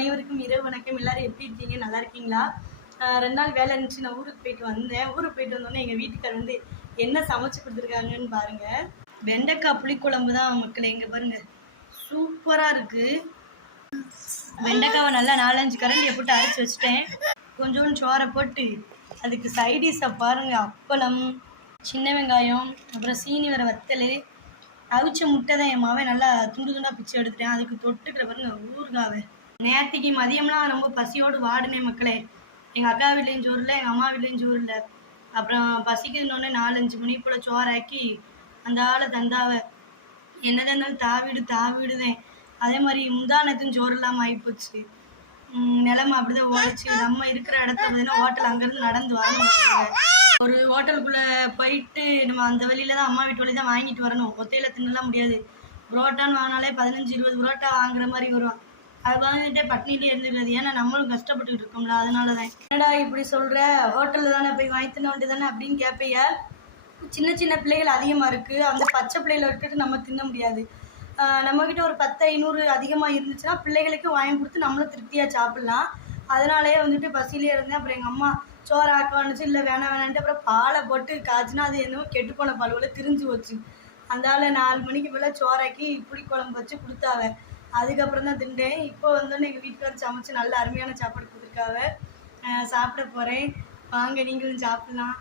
அனைவருக்கும் இரவு வணக்கம். எல்லாரும் எப்படி இருக்கீங்க? நல்லா இருக்கீங்களா? 2 நாள் வேலை இருந்துச்சு. நான் ஊருக்கு போயிட்டு வந்தேன். ஊருக்கு போயிட்டு வந்தோடனே எங்கள் வீட்டுக்கார் வந்து என்ன சமைச்சு கொடுத்துருக்காங்கன்னு பாருங்க. வெண்டைக்காய் புளிக்குழம்பு தான் மக்களே. இங்கே பாருங்க, சூப்பராக இருக்குது. வெண்டைக்காவை நல்லா 4-5 கரண்டியை போட்டு அரைச்சி வச்சுட்டேன். கொஞ்சோண்டு சோறை போட்டு அதுக்கு சைடிஷை பாருங்கள், அப்பளம், சின்ன வெங்காயம், அப்புறம் சீனி வர வத்தல், அவிச்ச முட்டை தான் என் மாவே நல்லா துண்டு துண்டாக பிச்சு எடுத்துட்டேன். அதுக்கு தொட்டுக்கிற பாருங்க ஊறுகாவை. நேற்றுக்கு மதியம்லாம் ரொம்ப பசியோடு வாடினேன் மக்களே. எங்கள் அக்கா வீட்லேயும் சோறு இல்லை, எங்கள் அம்மா வீட்லேயும் சோறு இல்லை. அப்புறம் பசிக்குதுன்னொன்னே 4-5 மணி போல் சோறாக்கி அந்த ஆளை தந்தாவை என்னதான் இருந்தாலும் தாவிடுதேன். அதே மாதிரி முந்தானத்தும் சோறு இல்லாமல் ஆகிப்போச்சு. நிலமை அப்படிதான் ஓடிச்சு. நம்ம இருக்கிற இடத்துல பார்த்தீங்கன்னா ஹோட்டல் அங்கேருந்து நடந்து வரணும். ஒரு ஹோட்டலுக்குள்ளே போயிட்டு நம்ம அந்த வழியில தான், அம்மா வீட்டு வழி தான் வாங்கிட்டு வரணும். ஒத்தையில் தின்னலாம் முடியாது. புரோட்டான்னு வாங்கினாலே 15-20 புரோட்டா வாங்குற மாதிரி வரும். அது வாங்கிட்டே பட்னிகிட்டே இருந்துக்கிறது. ஏன்னா நம்மளும் கஷ்டப்பட்டுக்கிட்டு இருக்கோம்ல, அதனால தான். என்னடா இப்படி சொல்கிற, ஹோட்டலில் தானே போய் வாங்கி தின்ன வேண்டியது தானே அப்படின்னு கேட்பையா. சின்ன சின்ன பிள்ளைகள் அதிகமாக இருக்குது. அந்த பச்சை பிள்ளைகளை விட்டுட்டு நம்ம தின்ன முடியாது. நம்மக்கிட்ட ஒரு 10-500 அதிகமாக இருந்துச்சுன்னா பிள்ளைகளுக்கு வாங்கி கொடுத்து நம்மளும் திருப்தியாக சாப்பிட்லாம். அதனாலேயே வந்துட்டு பசியிலே இருந்தேன். அப்புறம் எங்கள் அம்மா சோறு ஆக்குவானுச்சு. இல்லை வேணான்ட்டு அப்புறம் பாலை போட்டு காய்ச்சினா அது என்னமோ கெட்டுப்போன பால் போல் திரிஞ்சு போச்சு. அந்தால 4 மணிக்கு மேலே சோறாக்கி புளிக்குழம்பு வச்சு கொடுத்தாவ. அதுக்கப்புறம் தான் திண்டேன். இப்போ வந்தோன்னே எங்கள் வீட்டுக்காரர் சமைச்சு நல்ல அருமையான சாப்பாடு கொடுத்துருக்காவ. சாப்பிட போகிறேன். வாங்க நீங்களும் சாப்பிட்லாம்.